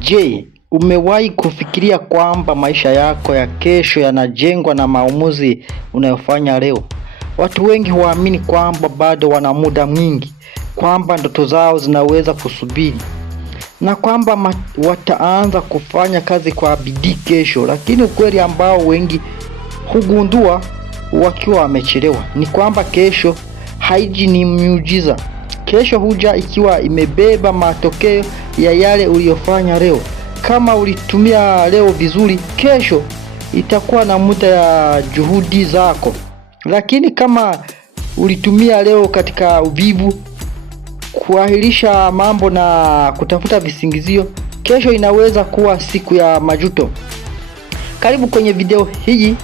Je, umewahi kufikiria kwamba maisha yako ya kesho yanajengwa na maamuzi unayofanya leo? Watu wengi huamini kwamba bado wana muda mwingi, kwamba ndoto zao zinaweza kusubiri, na kwamba wataanza kufanya kazi kwa bidii kesho. Lakini ukweli ambao wengi hugundua wakiwa wamechelewa ni kwamba kesho haiji ni miujiza. Kesho huja ikiwa imebeba matokeo ya yale uliyofanya leo. Kama ulitumia leo vizuri, kesho itakuwa na muda ya juhudi zako. Lakini kama ulitumia leo katika uvivu, kuahirisha mambo na kutafuta visingizio, kesho inaweza kuwa siku ya majuto. Karibu kwenye video hii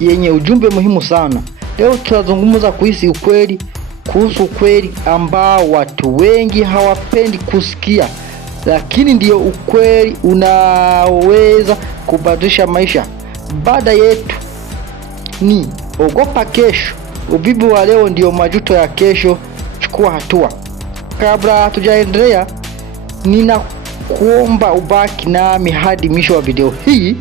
yenye ujumbe muhimu sana. Leo tutazungumza kuhusu ukweli ambao watu wengi hawapendi kusikia, lakini ndio ukweli unaweza kubadilisha maisha. Baada yetu ni ogopa kesho, uvivu wa leo ndio majuto ya kesho. Chukua hatua. Kabla hatujaendelea, ninakuomba ubaki nami hadi mwisho wa video hii.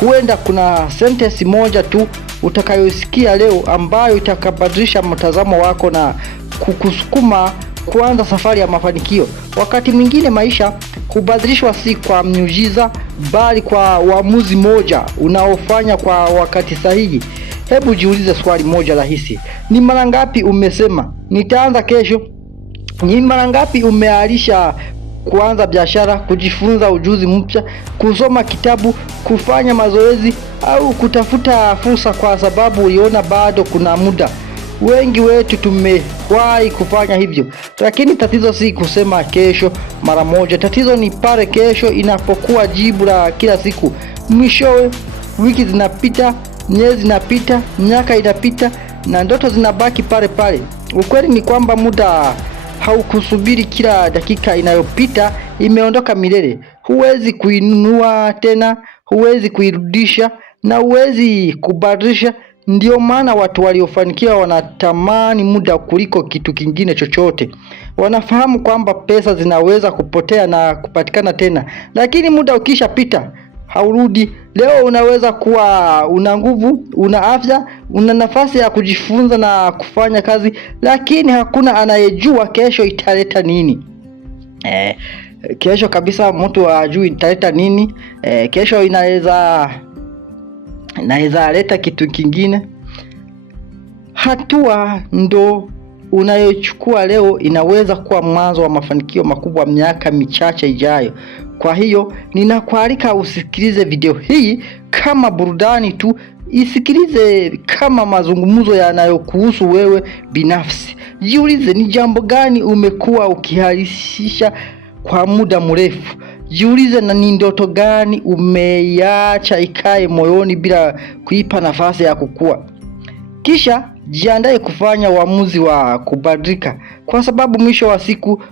Huenda kuna sentence moja tu utakayosikia leo ambayo itakabadilisha mtazamo wako na kukusukuma kuanza safari ya mafanikio. Wakati mwingine maisha hubadilishwa si kwa miujiza, bali kwa uamuzi moja unaofanya kwa wakati sahihi. Hebu jiulize swali moja rahisi. Ni mara ngapi umesema nitaanza kesho? Ni mara ngapi umeahirisha kuanza biashara, kujifunza ujuzi mpya, kusoma kitabu, kufanya mazoezi au kutafuta fursa kwa sababu uliona bado kuna muda? Wengi wetu tumewahi kufanya hivyo, lakini tatizo si kusema kesho mara moja. Tatizo ni pale kesho inapokuwa jibu la kila siku. Mwishowe wiki zinapita, miezi inapita, miaka inapita na ndoto zinabaki pale pale. Ukweli ni kwamba muda haukusubiri. Kila dakika inayopita imeondoka milele. Huwezi kuinunua tena, huwezi kuirudisha na huwezi kubadilisha. Ndio maana watu waliofanikiwa wanatamani muda kuliko kitu kingine chochote. Wanafahamu kwamba pesa zinaweza kupotea na kupatikana tena, lakini muda ukishapita haurudi. Leo unaweza kuwa una nguvu, una afya, una nafasi ya kujifunza na kufanya kazi, lakini hakuna anayejua kesho italeta nini. Kesho kabisa mtu hajui italeta nini. Kesho inaweza leta kitu kingine. Hatua ndo unayochukua leo inaweza kuwa mwanzo wa mafanikio makubwa miaka michache ijayo. Kwa hiyo ninakualika usikilize video hii kama burudani tu, isikilize kama mazungumzo yanayokuhusu wewe binafsi. Jiulize, ni jambo gani umekuwa ukiharisisha kwa muda mrefu? Jiulize, na ni ndoto gani umeiacha ikae moyoni bila kuipa nafasi ya kukua? Kisha jiandae kufanya uamuzi wa kubadilika, kwa sababu mwisho wa siku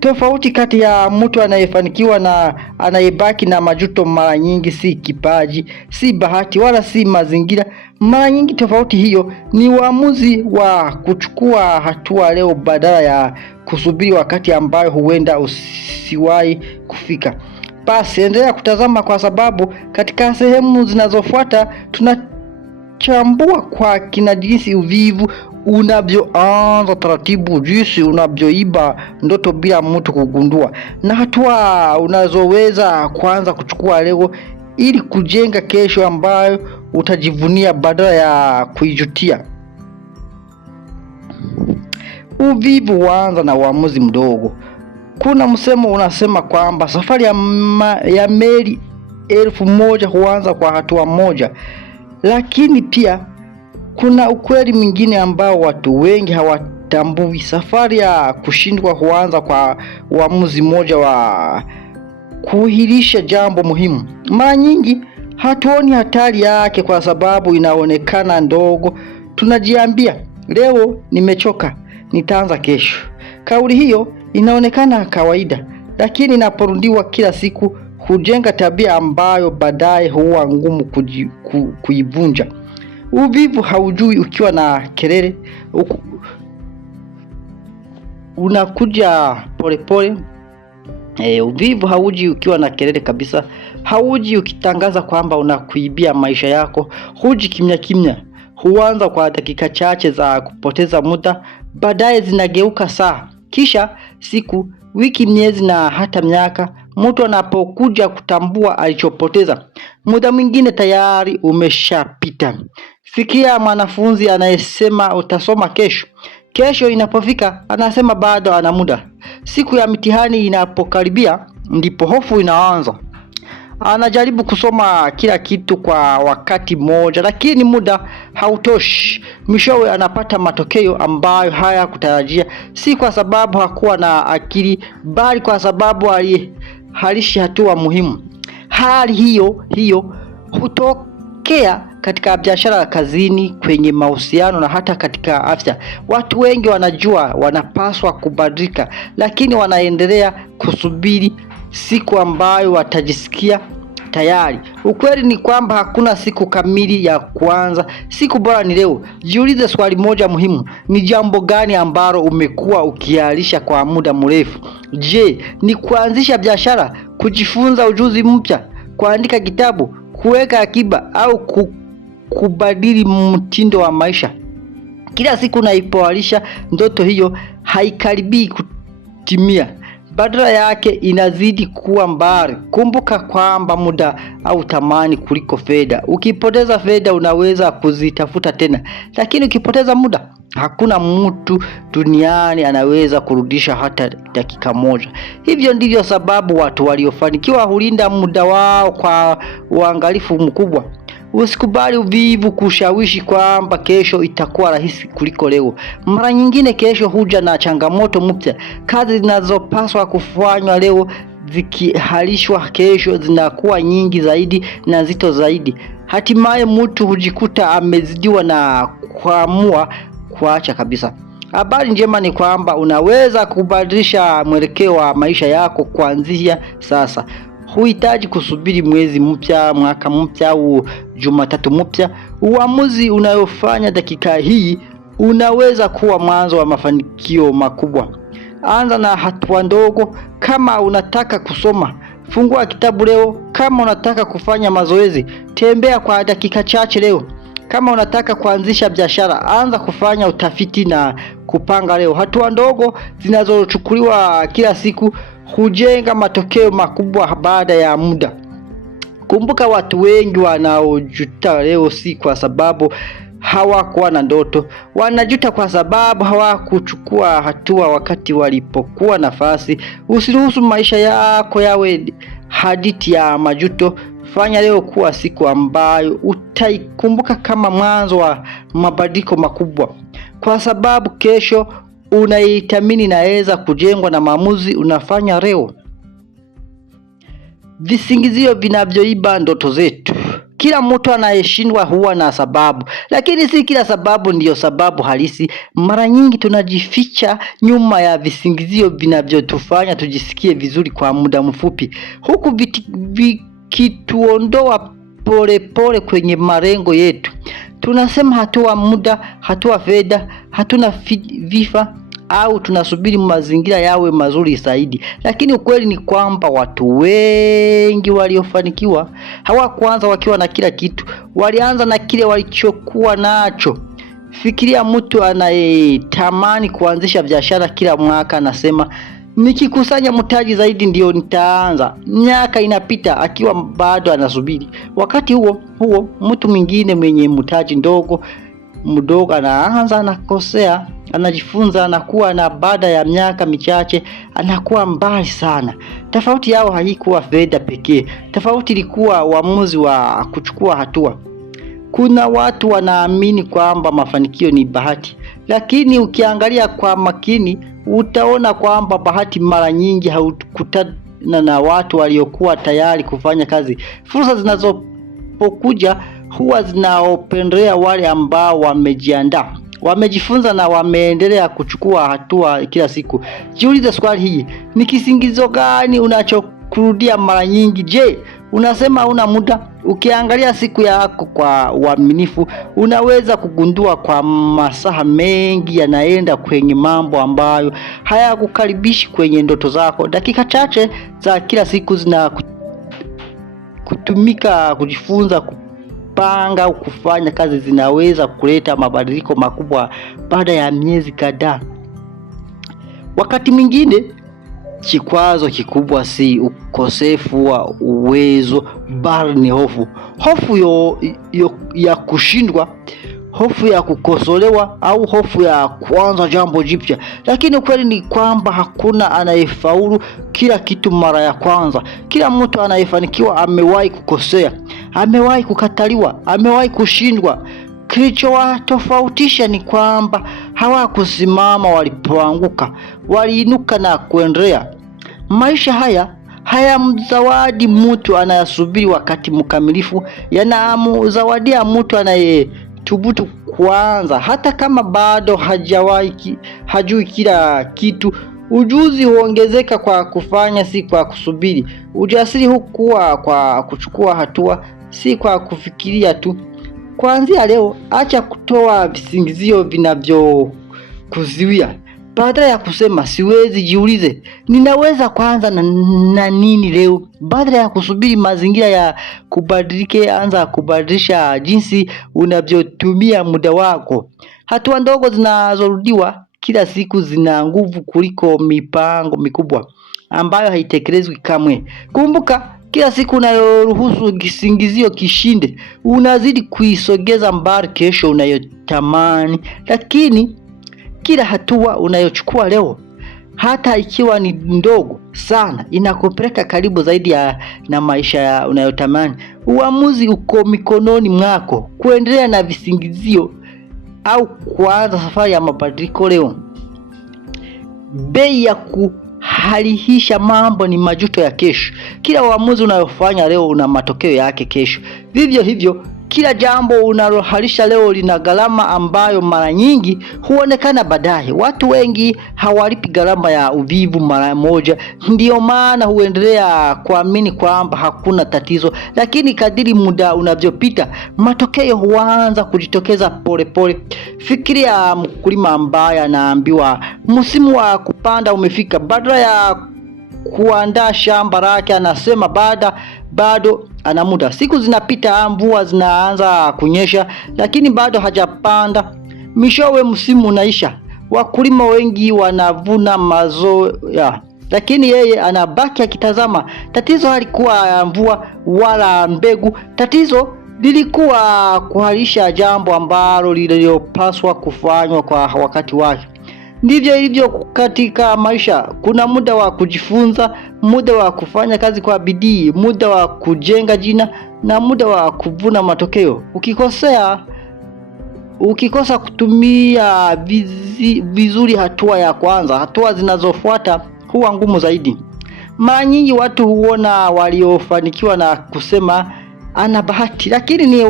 tofauti kati ya mtu anayefanikiwa na anayebaki na majuto mara nyingi si kipaji, si bahati, wala si mazingira. Mara nyingi tofauti hiyo ni uamuzi wa kuchukua hatua leo badala ya kusubiri wakati ambayo huenda usiwahi kufika. Basi endelea kutazama, kwa sababu katika sehemu zinazofuata tunachambua kwa kina jinsi uvivu unavyoanza taratibu, jinsi unavyoiba ndoto bila mtu kugundua, na hatua unazoweza kuanza kuchukua leo ili kujenga kesho ambayo utajivunia badala ya kuijutia. Uvivu huanza na uamuzi mdogo. Kuna msemo unasema kwamba safari ya meli 1000 huanza kwa hatua moja. Lakini pia kuna ukweli mwingine ambao watu wengi hawatambui. Safari ya kushindwa huanza kwa uamuzi mmoja wa kuahirisha jambo muhimu. Mara nyingi hatuoni hatari yake kwa sababu inaonekana ndogo. Tunajiambia, leo nimechoka, nitaanza kesho. Kauli hiyo inaonekana kawaida, lakini inaporudiwa kila siku hujenga tabia ambayo baadaye huwa ngumu kuivunja. Uvivu haujui ukiwa na kelele, unakuja polepole, Uvivu hauji ukiwa na kelele kabisa, hauji ukitangaza kwamba unakuibia maisha yako. Huji kimya kimya, huanza kwa dakika chache za kupoteza muda, baadaye zinageuka saa, kisha siku, wiki, miezi na hata miaka. Mtu anapokuja kutambua alichopoteza, muda mwingine tayari umeshapita. Fikiria mwanafunzi anayesema utasoma kesho. Kesho inapofika anasema bado ana muda. Siku ya mitihani inapokaribia ndipo hofu inaanza. Anajaribu kusoma kila kitu kwa wakati mmoja, lakini muda hautoshi. Mwishowe anapata matokeo ambayo hayakutarajia, si kwa sababu hakuwa na akili, bali kwa sababu halishi hatua muhimu. Hali hiyo hutokea katika biashara, kazini, kwenye mahusiano na hata katika afya. Watu wengi wanajua wanapaswa kubadilika, lakini wanaendelea kusubiri siku ambayo watajisikia tayari. Ukweli ni kwamba hakuna siku kamili ya kuanza. Siku bora ni leo. Jiulize swali moja muhimu: ni jambo gani ambalo umekuwa ukialisha kwa muda mrefu? Je, ni kuanzisha biashara, kujifunza ujuzi mpya, kuandika kitabu, kuweka akiba, au kubadili mtindo wa maisha? Kila siku unaipoalisha ndoto hiyo haikaribii kutimia, badala yake inazidi kuwa mbali. Kumbuka kwamba muda au thamani kuliko fedha. Ukipoteza fedha unaweza kuzitafuta tena, lakini ukipoteza muda, hakuna mtu duniani anaweza kurudisha hata dakika moja. Hivyo ndivyo sababu watu waliofanikiwa hulinda muda wao kwa uangalifu mkubwa. Usikubali uvivu kushawishi kwamba kesho itakuwa rahisi kuliko leo. Mara nyingine kesho huja na changamoto mpya. Kazi zinazopaswa kufanywa leo zikihalishwa kesho zinakuwa nyingi zaidi na nzito zaidi. Hatimaye mtu hujikuta amezidiwa na kuamua kuacha kabisa. Habari njema ni kwamba unaweza kubadilisha mwelekeo wa maisha yako kuanzia sasa. Huhitaji kusubiri mwezi mpya, mwaka mpya au Jumatatu mpya. Uamuzi unayofanya dakika hii unaweza kuwa mwanzo wa mafanikio makubwa. Anza na hatua ndogo. Kama unataka kusoma, fungua kitabu leo. Kama unataka kufanya mazoezi, tembea kwa dakika chache leo. Kama unataka kuanzisha biashara, anza kufanya utafiti na kupanga leo. Hatua ndogo zinazochukuliwa kila siku hujenga matokeo makubwa baada ya muda. Kumbuka, watu wengi wanaojuta leo si kwa sababu hawakuwa na ndoto. Wanajuta kwa sababu hawakuchukua hatua wakati walipokuwa nafasi. Usiruhusu maisha yako yawe hadithi ya majuto. Fanya leo kuwa siku ambayo utaikumbuka kama mwanzo wa mabadiliko makubwa, kwa sababu kesho unaitamini inaweza kujengwa na maamuzi unafanya leo. Visingizio vinavyoiba ndoto zetu. Kila mtu anayeshindwa huwa na sababu, lakini si kila sababu ndiyo sababu halisi. Mara nyingi tunajificha nyuma ya visingizio vinavyotufanya tujisikie vizuri kwa muda mfupi, huku vikituondoa pole kwenye malengo yetu. Tunasema hatua muda, hatua fedha, hatuna vifa, au tunasubiri mazingira yawe mazuri zaidi. Lakini ukweli ni kwamba watu wengi waliofanikiwa hawakuanza wakiwa na kila kitu. Walianza na kile walichokuwa nacho. Fikiria mtu anayetamani kuanzisha biashara kila mwaka anasema, nikikusanya mtaji zaidi ndio nitaanza. Miaka inapita akiwa bado anasubiri. Wakati huo mtu mwingine mwenye mtaji mdogo anaanza, anakosea, anajifunza, anakuwa, na baada ya miaka michache anakuwa mbali sana. Tofauti yao haikuwa fedha pekee. Tofauti ilikuwa uamuzi wa kuchukua hatua. Kuna watu wanaamini kwamba mafanikio ni bahati, lakini ukiangalia kwa makini utaona kwamba bahati mara nyingi haukutana na watu waliokuwa tayari kufanya kazi. Fursa zinazopokuja huwa zinaopendelea wale ambao wamejiandaa, wamejifunza na wameendelea kuchukua hatua kila siku. Jiulize swali hii: ni kisingizio gani unachokurudia mara nyingi? Je, unasema una muda. Ukiangalia siku yako kwa uaminifu, unaweza kugundua kwa masaa mengi yanaenda kwenye mambo ambayo hayakukaribishi kwenye ndoto zako. Dakika chache za kila siku zina kutumika kujifunza, kupanga au kufanya kazi zinaweza kuleta mabadiliko makubwa baada ya miezi kadhaa. Wakati mwingine kikwazo kikubwa si ukosefu wa uwezo, bali ni hofu. Hofu ya kushindwa, hofu ya kukosolewa, au hofu ya kuanza jambo jipya. Lakini ukweli ni kwamba hakuna anayefaulu kila kitu mara ya kwanza. Kila mtu anayefanikiwa amewahi kukosea, amewahi kukataliwa, amewahi kushindwa. Kilichowatofautisha ni kwamba hawakusimama walipoanguka, waliinuka na kuendelea. Maisha haya hayamzawadi mtu anayesubiri wakati mkamilifu, yanamzawadia mtu anayethubutu kuanza hata kama bado hajui kila kitu. Ujuzi huongezeka kwa kufanya, si kwa kusubiri. Ujasiri hukua kwa kuchukua hatua, si kwa kufikiria tu. Kuanzia leo, acha kutoa visingizio vinavyokuzuia. Badala ya kusema siwezi, jiulize ninaweza kwanza na nini leo. Badala ya kusubiri mazingira ya kubadilike, anza kubadilisha jinsi unavyotumia muda wako. Hatua ndogo zinazorudiwa kila siku zina nguvu kuliko mipango mikubwa ambayo haitekelezwi kamwe. Kumbuka, kila siku unayoruhusu kisingizio kishinde, unazidi kuisogeza mbali kesho unayotamani. Lakini kila hatua unayochukua leo, hata ikiwa ni ndogo sana, inakupeleka karibu zaidi na maisha unayotamani. Uamuzi uko mikononi mwako, kuendelea na visingizio au kuanza safari ya mabadiliko leo. Bei ya kuhalihisha mambo ni majuto ya kesho. Kila uamuzi unayofanya leo una matokeo yake kesho. Vivyo hivyo, kila jambo unalohalisha leo lina gharama ambayo mara nyingi huonekana baadaye. Watu wengi hawalipi gharama ya uvivu mara moja. Ndio maana huendelea kuamini kwamba hakuna tatizo. Lakini kadiri muda unavyopita, matokeo huanza kujitokeza pole pole. Fikiria mkulima ambaye anaambiwa msimu wa kupanda umefika. Badala ya kuandaa shamba lake, anasema bado ana muda. Siku zinapita, mvua zinaanza kunyesha, lakini bado hajapanda. Mwishowe msimu unaisha. Wakulima wengi wanavuna mazao, lakini yeye anabaki akitazama. Tatizo halikuwa mvua wala mbegu. Tatizo lilikuwa kuhalisha jambo ambalo lililopaswa kufanywa kwa wakati wake. Ndivyo ilivyo katika maisha. Kuna muda wa kujifunza, muda wa kufanya kazi kwa bidii, muda wa kujenga jina, na muda wa kuvuna matokeo. Ukikosa kutumia vizuri hatua ya kwanza, hatua zinazofuata huwa ngumu zaidi. Mara nyingi watu huona waliofanikiwa na kusema ana bahati, lakini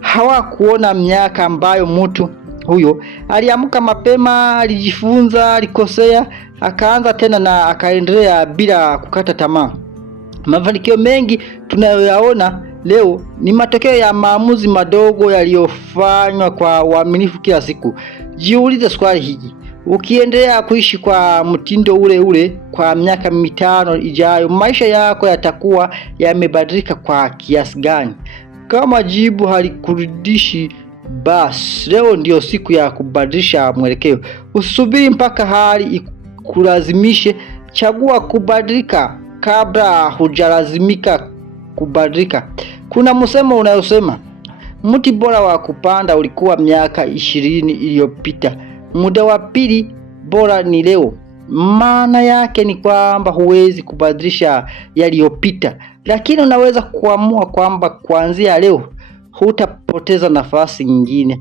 hawakuona miaka ambayo mtu huyo aliamka mapema, alijifunza, alikosea, akaanza tena na akaendelea bila kukata tamaa. Mafanikio mengi tunayoyaona leo ni matokeo ya maamuzi madogo yaliyofanywa kwa uaminifu kila siku. Jiulize swali hili: ukiendelea kuishi kwa mtindo ule ule kwa miaka 5 ijayo, maisha yako yatakuwa yamebadilika kwa kiasi gani? Kama jibu halikurudishi, basi leo ndio siku ya kubadilisha mwelekeo. Usubiri mpaka hali ikulazimishe. Chagua kubadilika kabla hujalazimika kubadilika. Kuna msemo unayosema mti bora wa kupanda ulikuwa miaka 20 iliyopita. Muda wa pili bora ni leo. Maana yake ni kwamba huwezi kubadilisha yaliyopita, lakini unaweza kuamua kwamba kuanzia leo hutapoteza nafasi nyingine.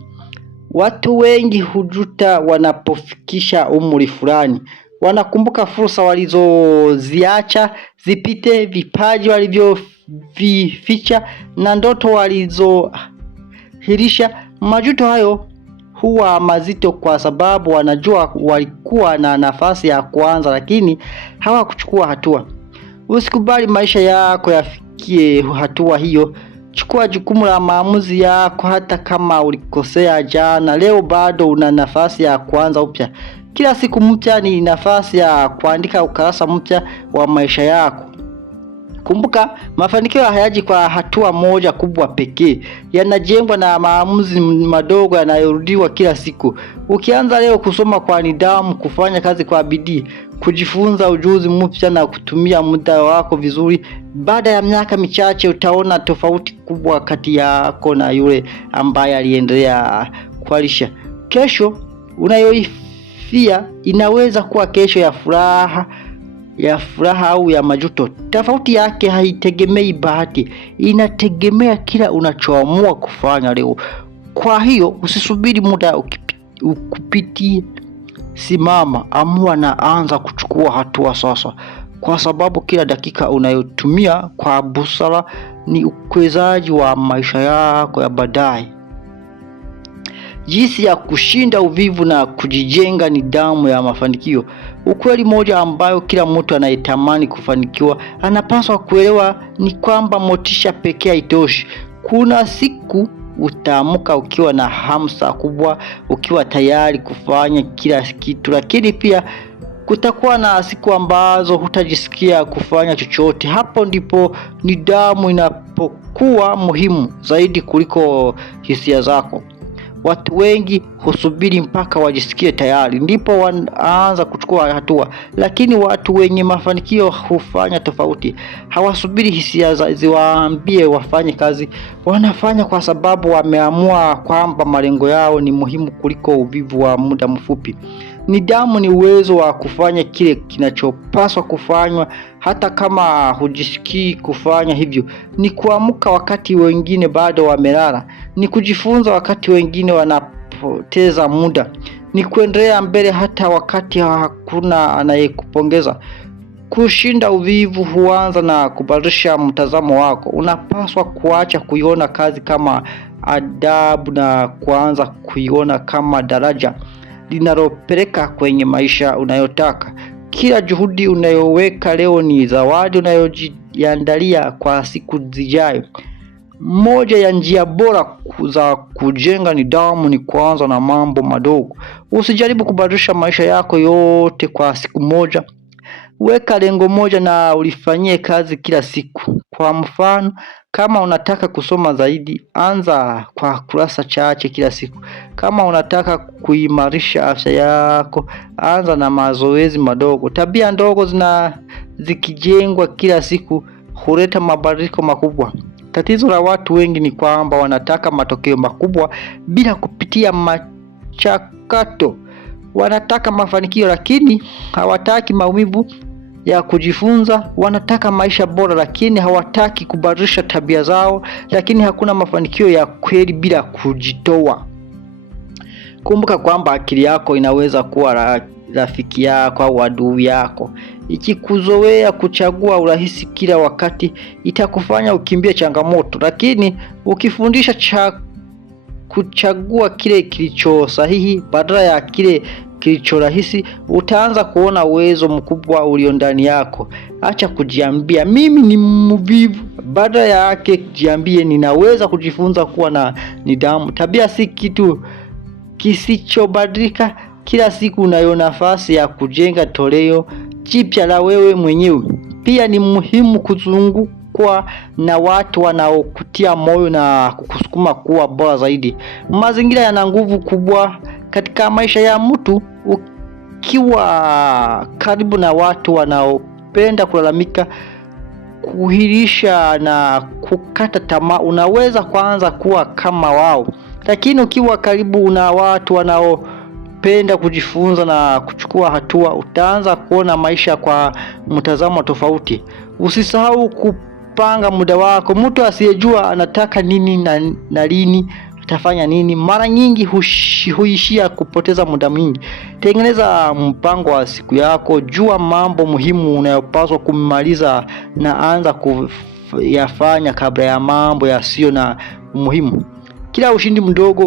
Watu wengi hujuta wanapofikisha umri fulani. Wanakumbuka fursa walizoziacha zipite, vipaji walivyovificha, na ndoto walizohirisha. Majuto hayo huwa mazito kwa sababu wanajua walikuwa na nafasi ya kuanza, lakini hawakuchukua hatua. Usikubali maisha yako yafikie ufikie hatua hiyo. Chukua jukumu la maamuzi yako. Hata kama ulikosea jana, leo bado una nafasi ya kuanza upya. Kila siku mpya ni nafasi ya kuandika ukurasa mpya wa maisha yako. Kumbuka, mafanikio hayaji kwa hatua moja kubwa pekee. Yanajengwa na maamuzi madogo yanayorudiwa kila siku. Ukianza leo kusoma kwa nidhamu, kufanya kazi kwa bidii, kujifunza ujuzi mpya na kutumia muda wako vizuri, baada ya miaka michache utaona tofauti kubwa kati yako na yule ambaye aliendelea kualisha. Kesho unayoifia inaweza kuwa kesho ya furaha au ya majuto. Tofauti yake haitegemei bahati, inategemea kila unachoamua kufanya leo. Kwa hiyo usisubiri muda ukupitie. Simama, amua na anza kuchukua hatua sasa, kwa sababu kila dakika unayotumia kwa busara ni uwekezaji wa maisha yako ya baadaye. Jinsi ya kushinda uvivu na kujijenga nidhamu ya mafanikio. Ukweli moja ambayo kila mtu anayetamani kufanikiwa anapaswa kuelewa ni kwamba motisha pekee haitoshi. Kuna siku utaamka ukiwa na hamsa kubwa, ukiwa tayari kufanya kila kitu, lakini pia kutakuwa na siku ambazo hutajisikia kufanya chochote. Hapo ndipo nidhamu inapokuwa muhimu zaidi kuliko hisia zako. Watu wengi husubiri mpaka wajisikie tayari ndipo wanaanza kuchukua hatua, lakini watu wenye mafanikio hufanya tofauti. Hawasubiri hisia ziwaambie wafanye kazi. Wanafanya kwa sababu wameamua kwamba malengo yao ni muhimu kuliko uvivu wa muda mfupi. Nidhamu ni uwezo wa kufanya kile kinachopaswa kufanywa hata kama hujisikii kufanya hivyo. Ni kuamka wakati wengine bado wamelala. Ni kujifunza wakati wengine wanapoteza muda. Ni kuendelea mbele hata wakati hakuna anayekupongeza. Kushinda uvivu huanza na kubadilisha mtazamo wako. Unapaswa kuacha kuiona kazi kama adhabu na kuanza kuiona kama daraja linalopeleka kwenye maisha unayotaka. Kila juhudi unayoweka leo ni zawadi unayojiandalia kwa siku zijayo. Moja ya njia bora za kujenga nidhamu ni kuanza na mambo madogo. Usijaribu kubadilisha maisha yako yote kwa siku moja. Weka lengo moja na ulifanyie kazi kila siku. Kwa mfano, kama unataka kusoma zaidi, anza kwa kurasa chache kila siku. Kama unataka kuimarisha afya yako, anza na mazoezi madogo. Tabia ndogo zikijengwa kila siku huleta mabadiliko makubwa. Tatizo la watu wengi ni kwamba wanataka matokeo makubwa bila kupitia machakato. Wanataka mafanikio lakini hawataki maumivu ya kujifunza. Wanataka maisha bora lakini hawataki kubadilisha tabia zao. Lakini hakuna mafanikio ya kweli bila kujitoa. Kumbuka kwamba akili yako inaweza kuwa rafiki yako au adui yako. Ikikuzoea kuchagua urahisi kila wakati, itakufanya ukimbie changamoto. Lakini ukifundisha kuchagua kile kilicho sahihi badala ya kile kilicho rahisi, utaanza kuona uwezo mkubwa ulio ndani yako. Acha kujiambia mimi ni mvivu, badala yake jiambie ninaweza kujifunza kuwa na nidhamu. Tabia si kitu kisichobadilika. Kila siku unayo nafasi ya kujenga toleo jipya la wewe mwenyewe. Pia ni muhimu kuzungukwa na watu wanaokutia moyo na kukusukuma kuwa bora zaidi. Mazingira yana nguvu kubwa katika maisha ya mtu. Ukiwa karibu na watu wanaopenda kulalamika, kuhirisha na kukata tamaa, unaweza kuanza kuwa kama wao. Lakini ukiwa karibu na watu wanaopenda kujifunza na kuchukua hatua, utaanza kuona maisha kwa mtazamo tofauti. Usisahau kupanga muda wako. Mtu asiyejua anataka nini na lini atafanya nini, mara nyingi huishia kupoteza muda mwingi. Tengeneza mpango wa siku yako. Jua mambo muhimu unayopaswa kumaliza na anza kuyafanya kabla ya mambo yasiyo na umuhimu. Kila ushindi mdogo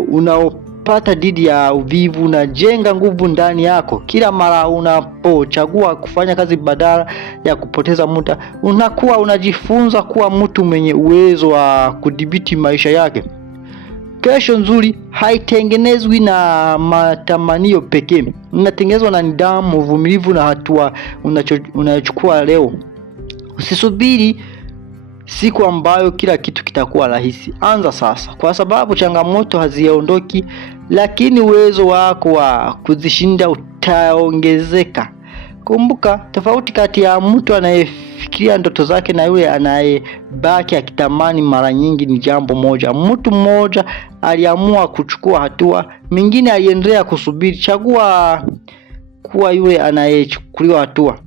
unajipata dhidi ya uvivu, unajenga nguvu ndani yako. Kila mara unapochagua kufanya kazi badala ya kupoteza muda, unakuwa unajifunza kuwa mtu mwenye uwezo wa kudhibiti maisha yake. Kesho nzuri haitengenezwi na matamanio pekee. Inatengenezwa na nidhamu, uvumilivu na hatua unayochukua leo. Usisubiri siku ambayo kila kitu kitakuwa rahisi. Anza sasa, kwa sababu changamoto haziondoki, lakini uwezo wako wa kuzishinda utaongezeka. Kumbuka, tofauti kati ya mtu anayefikiria ndoto zake na yule anayebaki akitamani mara nyingi ni jambo moja. Mtu mmoja aliamua kuchukua hatua, mwingine aliendelea kusubiri. Chagua kuwa yule anayechukuliwa hatua.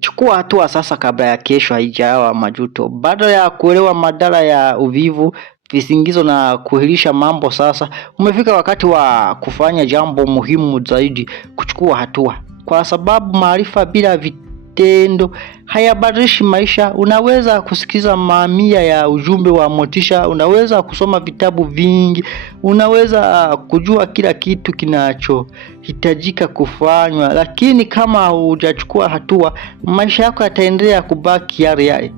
Chukua hatua sasa kabla ya kesho haijawa majuto. Baada ya kuelewa madhara ya uvivu, visingizo na kuhirisha mambo, sasa umefika wakati wa kufanya jambo muhimu zaidi, kuchukua hatua. Kwa sababu maarifa bila vitendo hayabadilishi maisha. Unaweza kusikiza mamia ya ujumbe wa motisha, unaweza kusoma vitabu vingi, unaweza kujua kila kitu kinachohitajika kufanywa, lakini kama hujachukua hatua, maisha yako yataendelea kubaki yale yale.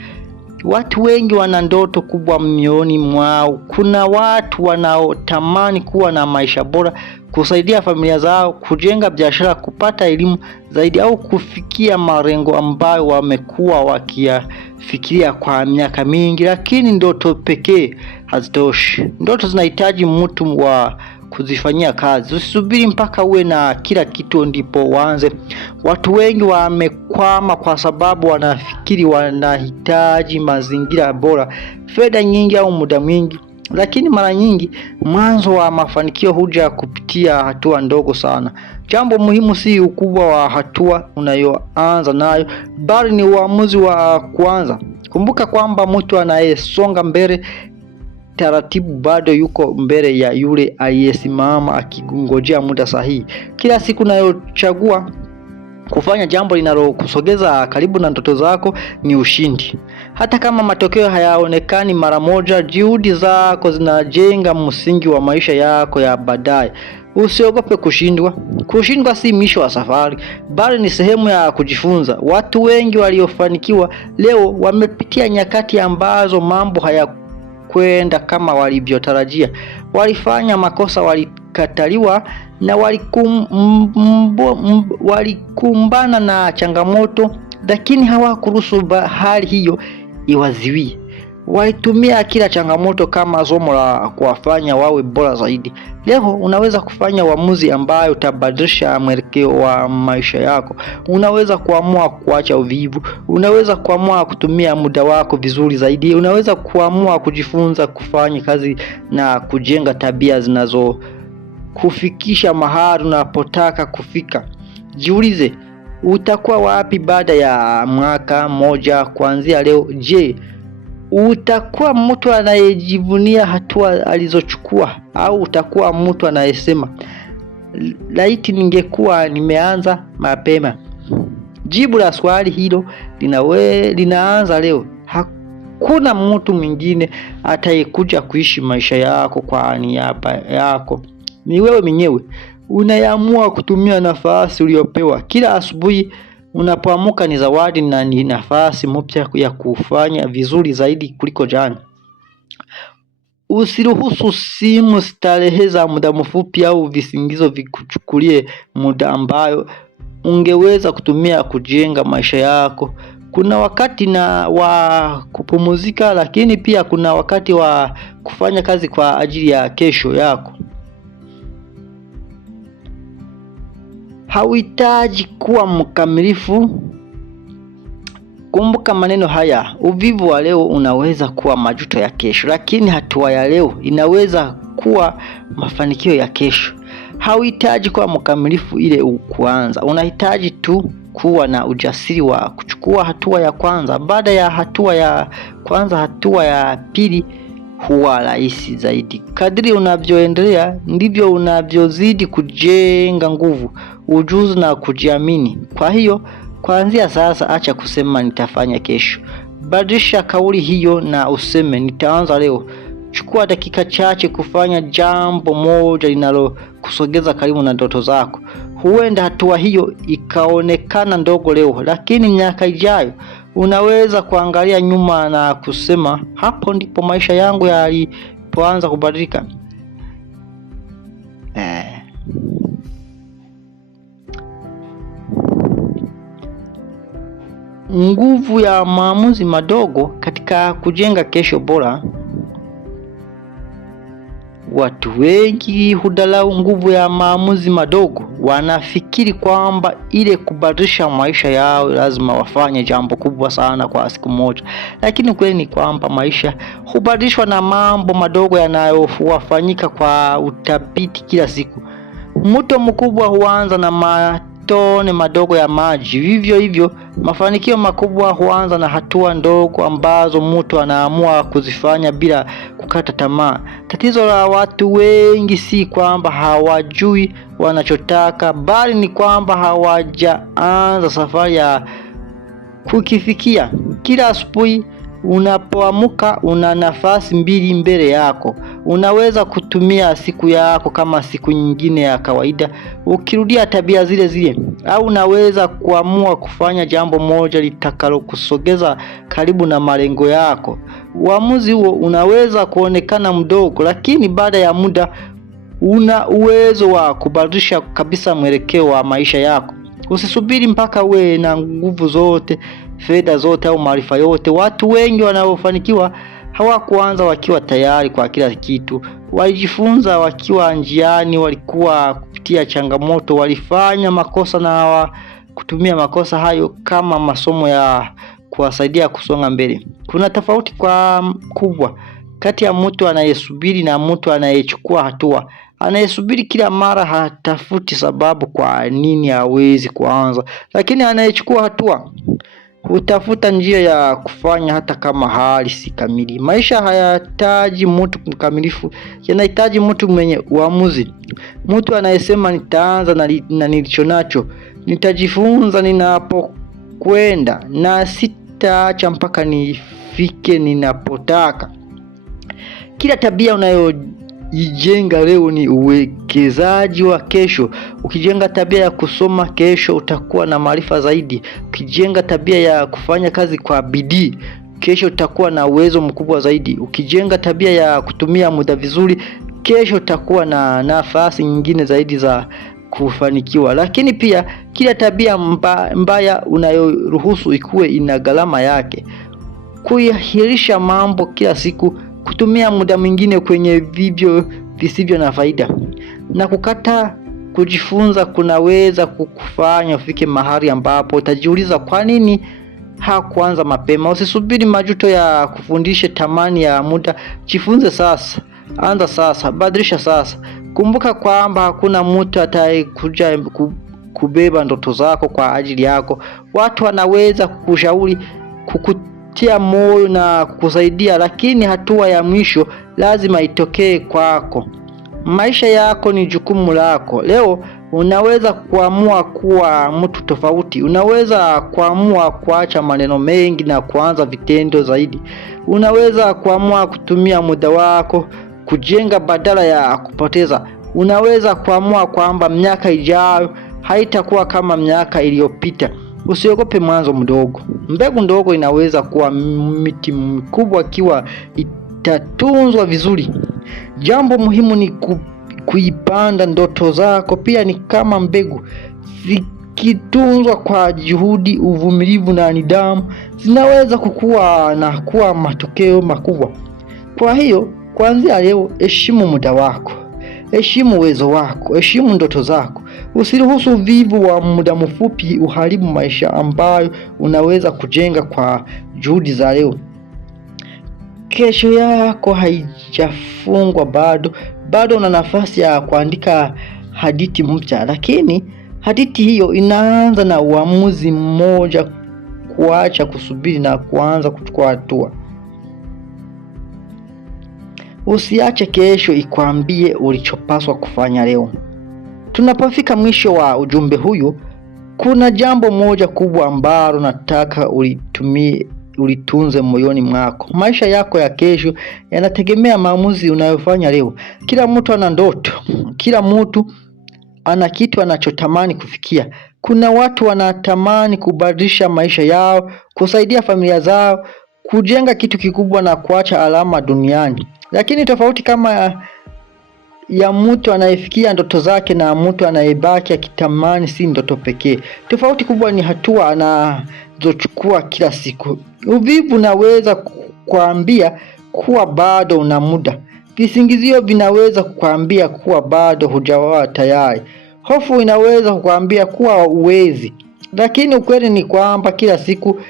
Watu wengi wana ndoto kubwa mioyoni mwao. Kuna watu wanaotamani kuwa na maisha bora, kusaidia familia zao, kujenga biashara, kupata elimu zaidi au kufikia malengo ambayo wamekuwa wakiyafikiria kwa miaka mingi. Lakini ndoto pekee hazitoshi. Ndoto zinahitaji mtu wa kuzifanyia kazi. Usisubiri mpaka uwe na kila kitu ndipo uanze. Watu wengi wamekwama kwa sababu wanafikiri wanahitaji mazingira bora, fedha nyingi au muda mwingi. Lakini mara nyingi mwanzo wa mafanikio huja kupitia hatua ndogo sana. Jambo muhimu si ukubwa wa hatua unayoanza nayo, bali ni uamuzi wa kuanza. Kumbuka kwamba mtu anayesonga mbele taratibu bado yuko mbele ya yule aliyesimama akingojea muda sahihi. Kila siku unayochagua kufanya jambo linalokusogeza karibu na ndoto zako ni ushindi. Hata kama matokeo hayaonekani mara moja, juhudi zako zinajenga msingi wa maisha yako ya baadaye. Usiogope kushindwa. Kushindwa si mwisho wa safari, bali ni sehemu ya kujifunza. Watu wengi waliofanikiwa leo wamepitia nyakati ambazo mambo hayakwenda kama walivyotarajia. Walifanya makosa, walikataliwa na walikumbana na changamoto, lakini hawakuruhusu hali hiyo iwaziwie. Walitumia kila changamoto kama somo la kuwafanya wawe bora zaidi. Leo unaweza kufanya uamuzi ambayo utabadilisha mwelekeo wa maisha yako. Unaweza kuamua kuacha uvivu, unaweza kuamua kutumia muda wako vizuri zaidi, unaweza kuamua kujifunza kufanya kazi na kujenga tabia zinazo kufikisha mahali unapotaka kufika. Jiulize, utakuwa wapi baada ya mwaka mmoja kuanzia leo? Je, utakuwa mtu anayejivunia hatua alizochukua, au utakuwa mtu anayesema laiti ningekuwa nimeanza mapema? Jibu la swali hilo linaanza leo. Hakuna mtu mwingine atayekuja kuishi maisha yako kwa niaba yako. Ni wewe mwenyewe unayeamua kutumia nafasi uliyopewa. Kila asubuhi unapoamka ni zawadi na ni nafasi mpya ya kufanya vizuri zaidi kuliko jana. Usiruhusu simu, starehe za muda mfupi au visingizo vikuchukulie muda ambayo ungeweza kutumia kujenga maisha yako. Kuna wakati wa kupumzika, lakini pia kuna wakati wa kufanya kazi kwa ajili ya kesho yako. Hauhitaji kuwa mkamilifu. Kumbuka maneno haya: uvivu wa leo unaweza kuwa majuto ya kesho, lakini hatua ya leo inaweza kuwa mafanikio ya kesho. Hauhitaji kuwa mkamilifu ile kuanza. Unahitaji tu kuwa na ujasiri wa kuchukua hatua ya kwanza. Baada ya hatua ya kwanza, hatua ya pili huwa rahisi zaidi. Kadri unavyoendelea ndivyo unavyozidi kujenga nguvu, ujuzi na kujiamini. Kwa hiyo, kuanzia sasa acha kusema nitafanya kesho. Badilisha kauli hiyo na useme nitaanza leo. Chukua dakika chache kufanya jambo moja linalokusogeza karibu na ndoto zako. Huenda hatua hiyo ikaonekana ndogo leo, lakini miaka ijayo unaweza kuangalia nyuma na kusema, hapo ndipo maisha yangu yalipoanza kubadilika. Nguvu ya maamuzi madogo katika kujenga kesho bora. Watu wengi hudharau nguvu ya maamuzi madogo. Wanafikiri kwamba ile kubadilisha maisha yao lazima wafanye jambo kubwa sana kwa siku moja. Lakini kweli ni kwamba maisha hubadilishwa na mambo madogo yanayofanyika kwa uthabiti kila siku. Mto mkubwa huanza na matone madogo ya maji. Vivyo hivyo, mafanikio makubwa huanza na hatua ndogo ambazo mtu anaamua kuzifanya bila kukata tamaa. Tatizo la watu wengi si kwamba hawajui wanachotaka, bali ni kwamba hawajaanza safari ya kukifikia. Kila asubuhi unapoamka una nafasi mbili mbele yako. Unaweza kutumia siku yako kama siku nyingine ya kawaida, ukirudia tabia zile zile, au unaweza kuamua kufanya jambo moja litakalokusogeza karibu na malengo yako. Uamuzi huo unaweza kuonekana mdogo, lakini baada ya muda una uwezo wa kubadilisha kabisa mwelekeo wa maisha yako. Usisubiri mpaka uwe na nguvu zote, fedha zote au maarifa yote. Watu wengi wanaofanikiwa hawakuanza wakiwa tayari kwa kila kitu. Walijifunza wakiwa njiani, walikuwa kupitia changamoto, walifanya makosa na kutumia makosa hayo kama masomo ya kuwasaidia kusonga mbele. Kuna tofauti kubwa kati ya mtu anayesubiri na mtu anayechukua hatua. Anayesubiri kila mara hatafuti sababu kwa nini hawezi kuanza, lakini anayechukua hatua hutafuta njia ya kufanya hata kama hali si kamili. Maisha hayahitaji mtu mkamilifu, yanahitaji mtu mwenye uamuzi. Mtu anayesema nitaanza na nilicho nacho, nitajifunza ninapokwenda na sitaacha mpaka nifike ninapotaka. Kila tabia unayoijenga leo ni uwekezaji wa kesho. Ukijenga tabia ya kusoma, kesho utakuwa na maarifa zaidi. Ukijenga tabia ya kufanya kazi kwa bidii, kesho utakuwa na uwezo mkubwa zaidi. Ukijenga tabia ya kutumia muda vizuri, kesho utakuwa na nafasi nyingine zaidi za kufanikiwa. Lakini pia kila tabia mbaya unayoruhusu ikuwe ina gharama yake. Kuahirisha mambo kila siku, kutumia muda mwingine kwenye vivyo visivyo na faida, na kukata kujifunza kunaweza kukufanya ufike mahali ambapo utajiuliza kwa nini hakuanza mapema. Usisubiri majuto ya kufundishe thamani ya muda. Jifunze sasa, anza sasa, badilisha sasa. Kumbuka kwamba hakuna mtu atakayekuja kubeba ndoto zako kwa ajili yako. Watu wanaweza kukushauri, kukutia moyo na kukusaidia, lakini hatua ya mwisho lazima itokee kwako. Maisha yako ni jukumu lako. Leo unaweza kuamua kuwa mtu tofauti. Unaweza kuamua kuacha maneno mengi na kuanza vitendo zaidi. Unaweza kuamua kutumia muda wako kujenga badala ya kupoteza. Unaweza kuamua kwamba miaka ijayo haitakuwa kama miaka iliyopita. Usiogope mwanzo mdogo. Mbegu ndogo inaweza kuwa miti mkubwa ikiwa itatunzwa vizuri. Jambo muhimu ni kuipanda ndoto zako. Pia ni kama mbegu, zikitunzwa kwa juhudi, uvumilivu na nidhamu, zinaweza kukua na kuwa matokeo makubwa. Kwa hiyo, kuanzia leo, heshimu muda wako, heshimu uwezo wako, heshimu ndoto zako. Usiruhusu uvivu wa muda mfupi uharibu maisha ambayo unaweza kujenga kwa juhudi za leo. Kesho yako haijafungwa bado una nafasi ya kuandika hadithi mpya, lakini hadithi hiyo inaanza na uamuzi mmoja: kuacha kusubiri na kuanza kuchukua hatua. Usiache kesho ikwambie ulichopaswa kufanya leo. Tunapofika mwisho wa ujumbe huyu, kuna jambo moja kubwa ambalo nataka ulitumie ulitunze moyoni mwako. Maisha yako ya kesho yanategemea maamuzi unayofanya leo. Kila mtu ana ndoto, kila mtu ana kitu anachotamani kufikia. Kuna watu wanatamani kubadilisha maisha yao, kusaidia familia zao, kujenga kitu kikubwa na kuacha alama duniani. Lakini tofauti kama ya mtu anayefikia ndoto zake na mtu anayebaki akitamani si ndoto pekee. Tofauti kubwa ni hatua anazochukua kila siku. Uvivu unaweza kukuambia kuwa bado una muda. Visingizio vinaweza kukuambia kuwa bado hujawa tayari. Hofu inaweza kukuambia kuwa uwezi. Lakini ukweli ni kwamba kila siku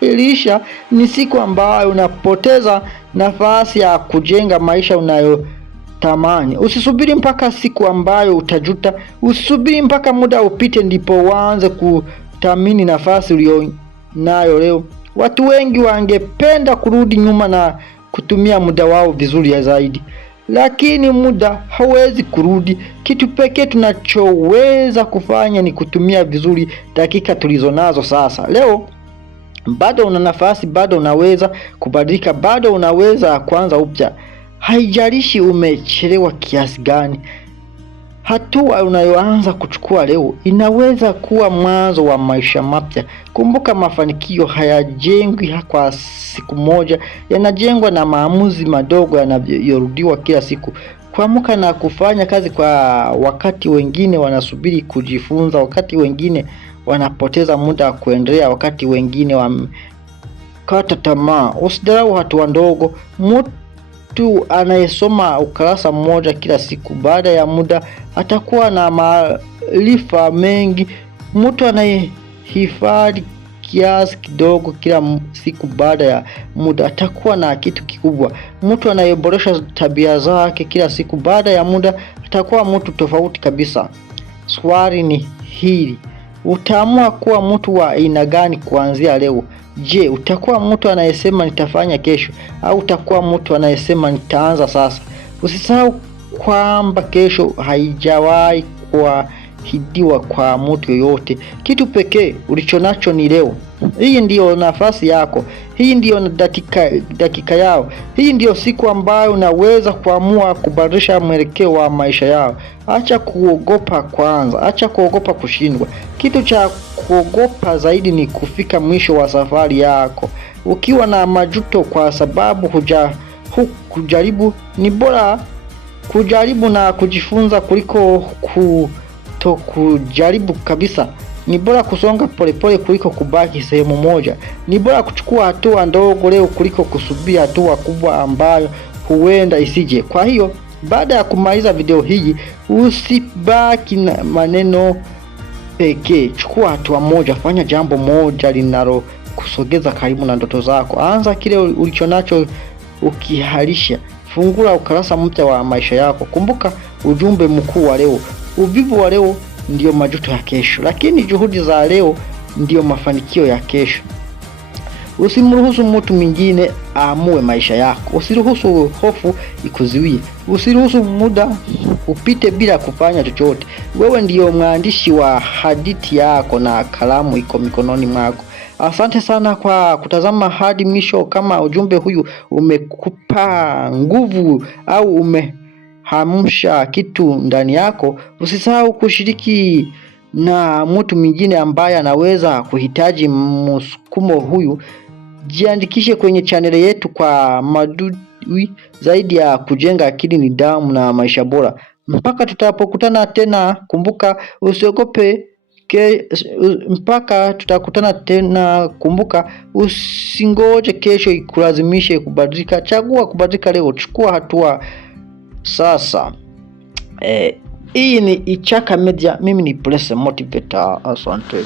unayoilisha ni siku ambayo unapoteza nafasi ya kujenga maisha unayotamani. Usisubiri mpaka siku ambayo utajuta. Usisubiri mpaka muda upite ndipo uanze kuthamini nafasi ulionayo leo. Watu wengi wangependa kurudi nyuma na kutumia muda wao vizuri zaidi, lakini muda hauwezi kurudi. Kitu pekee tunachoweza kufanya ni kutumia vizuri dakika tulizonazo sasa. Leo bado una nafasi, bado unaweza kubadilika, bado unaweza kuanza upya. Haijalishi umechelewa kiasi gani. Hatua unayoanza kuchukua leo inaweza kuwa mwanzo wa maisha mapya. Kumbuka, mafanikio hayajengwi kwa siku moja, yanajengwa na maamuzi madogo yanayorudiwa kila siku. Kuamka na kufanya kazi kwa wakati wengine wanasubiri kujifunza, wakati wengine wanapoteza muda wa kuendelea, wakati wengine wamekata tamaa. Usidharau hatua ndogo. Mtu anayesoma ukurasa mmoja kila siku, baada ya muda atakuwa na maarifa mengi. Mtu anayehifadhi kiasi kidogo kila siku, baada ya muda atakuwa na kitu kikubwa. Mtu anayeboresha tabia zake kila siku, baada ya muda atakuwa mtu tofauti kabisa. Swali ni hili: utaamua kuwa mtu wa aina gani kuanzia leo? Je, utakuwa mtu anayesema nitafanya kesho, au utakuwa mtu anayesema nitaanza sasa? Usisahau kwamba kesho haijawahi kuahidiwa kwa mtu yoyote. Kitu pekee ulichonacho ni leo. Hii ndiyo nafasi yako. Hii ndiyo dakika yao. Hii ndiyo siku ambayo unaweza kuamua kubadilisha mwelekeo wa maisha yao. Acha kuogopa kwanza. Acha kuogopa kushindwa. Kitu cha kuogopa zaidi ni kufika mwisho wa safari yako ukiwa na majuto kwa sababu hukujaribu. Ni bora kujaribu na kujifunza kuliko kutokujaribu kabisa. Ni bora kusonga polepole kuliko kubaki sehemu moja. Ni bora kuchukua hatua ndogo leo kuliko kusubiri hatua kubwa ambayo huenda isije. Kwa hiyo, baada ya kumaliza video hii, usibaki na maneno pekee. Chukua hatua moja, fanya jambo moja linalo kusogeza karibu na ndoto zako. Anza kile ulichonacho ukihalisha. Fungua ukurasa mpya wa maisha yako. Kumbuka ujumbe mkuu wa leo: uvivu wa leo ndio majuto ya kesho, lakini juhudi za leo ndio mafanikio ya kesho. Usimruhusu mtu mwingine aamue maisha yako. Usiruhusu hofu ikuzuie. Usiruhusu muda upite bila kufanya chochote. Wewe ndio mwandishi wa hadithi yako na kalamu iko mikononi mwako. Asante sana kwa kutazama hadi mwisho. Kama ujumbe huyu umekupa nguvu au umehamsha kitu ndani yako, usisahau kushiriki na mtu mwingine ambaye anaweza kuhitaji msukumo huyu. Jiandikishe kwenye channel yetu kwa maudhui zaidi ya kujenga akili, nidhamu na maisha bora. Mpaka tutapokutana tena, kumbuka usiogope. Mpaka tutakutana tena, kumbuka usingoje kesho ikulazimishe kubadilika. Chagua kubadilika leo. Chukua hatua sasa. Hii ni Ichaka Media. Mimi ni Blessed Motivator. Asante.